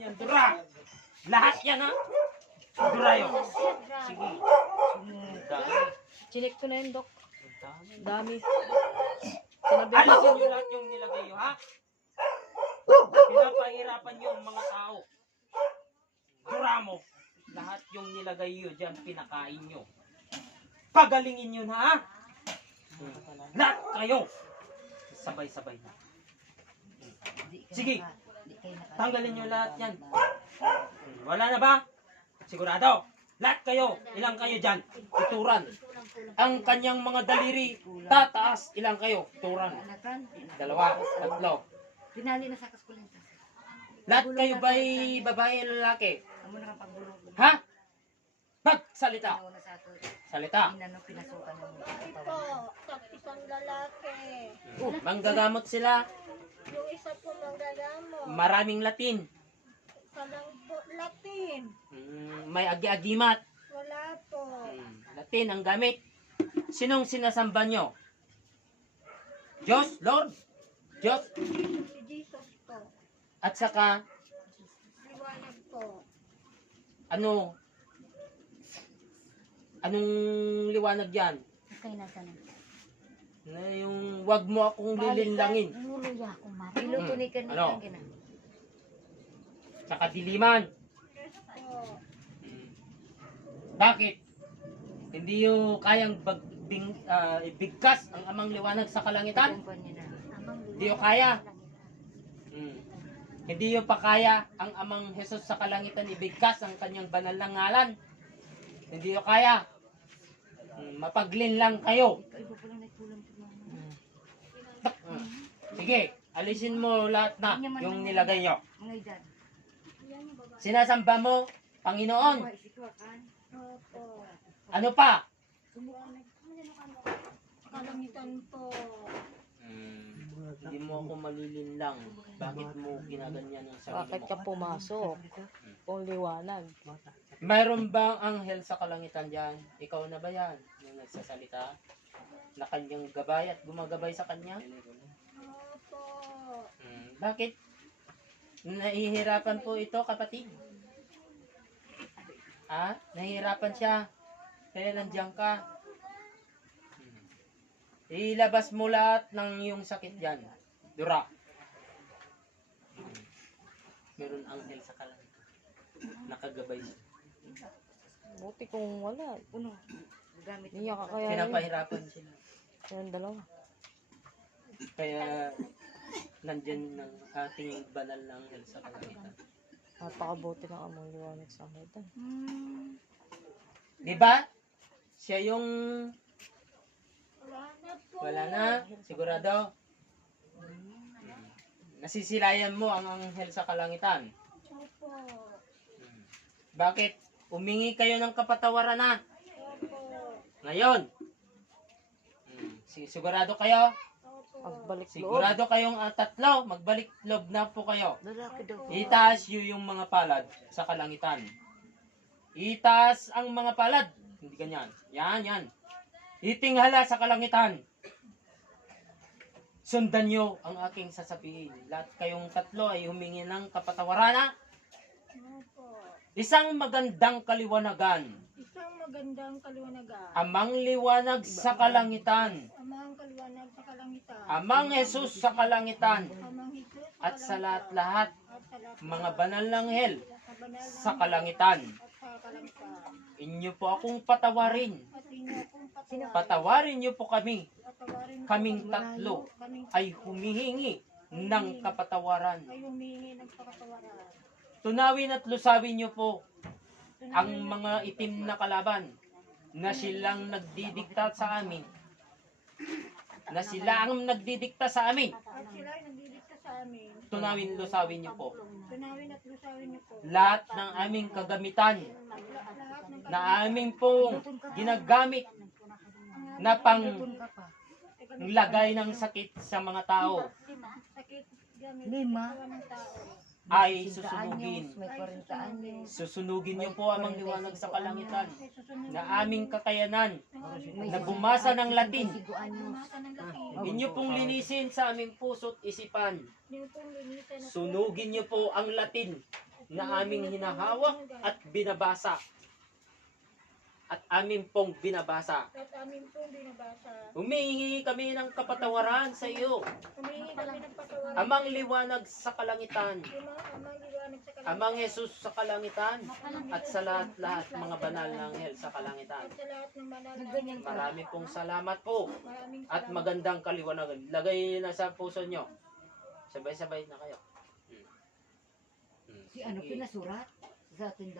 yan, Dura. Lahat yan, ha? Dura yun. Sige. Chinek ko na yun, Dok. Ang Dami. Alisin nyo lahat yung nilagay nyo, ha? Pinapahirapan nyo ang mga tao. Dura mo. Lahat yung nilagay nyo dyan, pinakain nyo. Pagalingin nyo na, ha? Lahat kayo. Sabay-sabay na. Sige. Tanggalin nyo lahat yan. Wala na ba? Sigurado. Lahat kayo. Ilang kayo dyan? Tuturan. Ang kanyang mga daliri tataas. Ilang kayo? Tuturan. 2, 3. Pinali na sa kaskulenta. Lahat kayo ba'y babae o lalaki? Amo na kang pagbulong. Ha? Pagsalita. Ano na sa ato. Salita. Inano pinasukan ng Po, isang lalaki. Manggagamot sila. Yung isa po manggagamo. Maraming Latin. Isa lang po Latin. May agi-agimat. Wala po. Latin ang gamit. Sinong sinasamba nyo? Diyos, Lord? Diyos? Si Jesus po. At saka, Liwanag po. anong liwanag yan? Okay na tanong. Na yung wag mo akong lilinlangin. Nuluya akong mara. Iluto ni kanina Ano? gina. Saka diliman. Yes po. Bakit? Hindi yung kayang ibigkas ang amang liwanag sa kalangitan? Kumpanya na. Hindi yung kaya. Hindi yung pakaya ang amang Jesus sa kalangitan ibigkas ang kanyang banal na ngalan. Hindi yung kaya. Mapaglin lang kayo. Ay, po pala nagkulang po mama. Sige, alisin mo lahat na yung nilagay nyo. Mga edad. Sinasamba mo, Panginoon. Ay, sikwa kan. Opo. Ano pa? Kalamitan po. Hindi mo ako malilinlang. Bakit mo ginaganyan ang sarili Bakit mo? ka pumasok? Kung liwanag. Mayroon bang anghel sa kalangitan dyan? Ikaw na ba yan? Yung nagsasalita? Na kanyang gabay at gumagabay sa kanya? Opo. Bakit? Nahihirapan po ito, kapatid. Nahihirapan siya. Kaya nandiyan ka. Ilabas mo lahat ng iyong sakit dyan. Dura. Meron anghel sa kalangitan. Nakagabay siya. Buti kung wala. Uno. Gamit. Hindi niya kakayanin. Pinapahirapan sila. Yung dalawa. Kaya nandyan ng ating banal na anghel sa kalangitan. Napakabuti ng among liwanag sa kalangitan. Di ba? Siya yung Wala na po. wala na. Sigurado. Nasisilayan mo ang anghel sa kalangitan. Opo. Bakit? Umingi kayo ng kapatawaran na. Opo. Ngayon. Sigurado kayo? Opo. Pagbalik loob. Sigurado kayong tatlo. Magbalik loob na po kayo. Lalaki daw. Itaas yung mga palad sa kalangitan. Itaas ang mga palad. Hindi ganyan. Yan. Itinghala sa kalangitan. Sundan nyo ang aking sasabihin. Lahat kayong tatlo ay humingi ng kapatawaran na. Opo. Isang magandang kaliwanagan. Isang magandang kaliwanagan. Amang liwanag sa kalangitan. Amang kaliwanag sa kalangitan. Amang Jesus sa kalangitan. Amang Jesus At sa lahat-lahat, at sa lahat mga banal ng hel sa banal na sa kalangitan. at sa kalangitan. Inyo po akong patawarin. At inyo akong patawarin. Patawarin niyo po kami. Patawarin po Kaming kami. tatlo Kaming ay humihingi ng kapatawaran. ay humingi ng pakatawaran. Tunawin at lusawin niyo po ang mga itim na kalaban na silang nagdidikta sa amin. Na sila ang nagdidikta sa amin. At sila ay nagdidikta sa amin. Tunawin, lusawin niyo po. Tunawin at lusawin niyo po. Lahat ng aming kagamitan Lahat ng na aming pong ginagamit na pang lagay ng sakit sa mga tao sakit gamit Lima. sa ng tao. ay susunugin. May 40 anyos. Susunugin niyo po amang liwanag sa kalangitan Ay susunod na aming kakayanan May na bumasa ng Latin. 5 anyos. masa ng Latin. Inyo pong linisin sa aming puso't isipan. Yung pong linisan na Sunugin niyo po ang Latin na aming hinahawak at binabasa. At amin pong binabasa. At amin pong binabasa. Humihingi kami ng kapatawaran sa iyo. Humingi kami ng patawaran. Amang liwanag sa kalangitan. Amang liwanag sa kalangitan. Amang Yesus sa kalangitan. At sa lahat-lahat mga banal na anghel sa kalangitan. At sa lahat ng banal na Ganyan ka. Marami pong salamat po. maraming At salamat. magandang kaliwanagan. Lagay niyo na sa puso nyo. Sabay-sabay na kayo. Si ano Sige. pinasurat sa tindahan.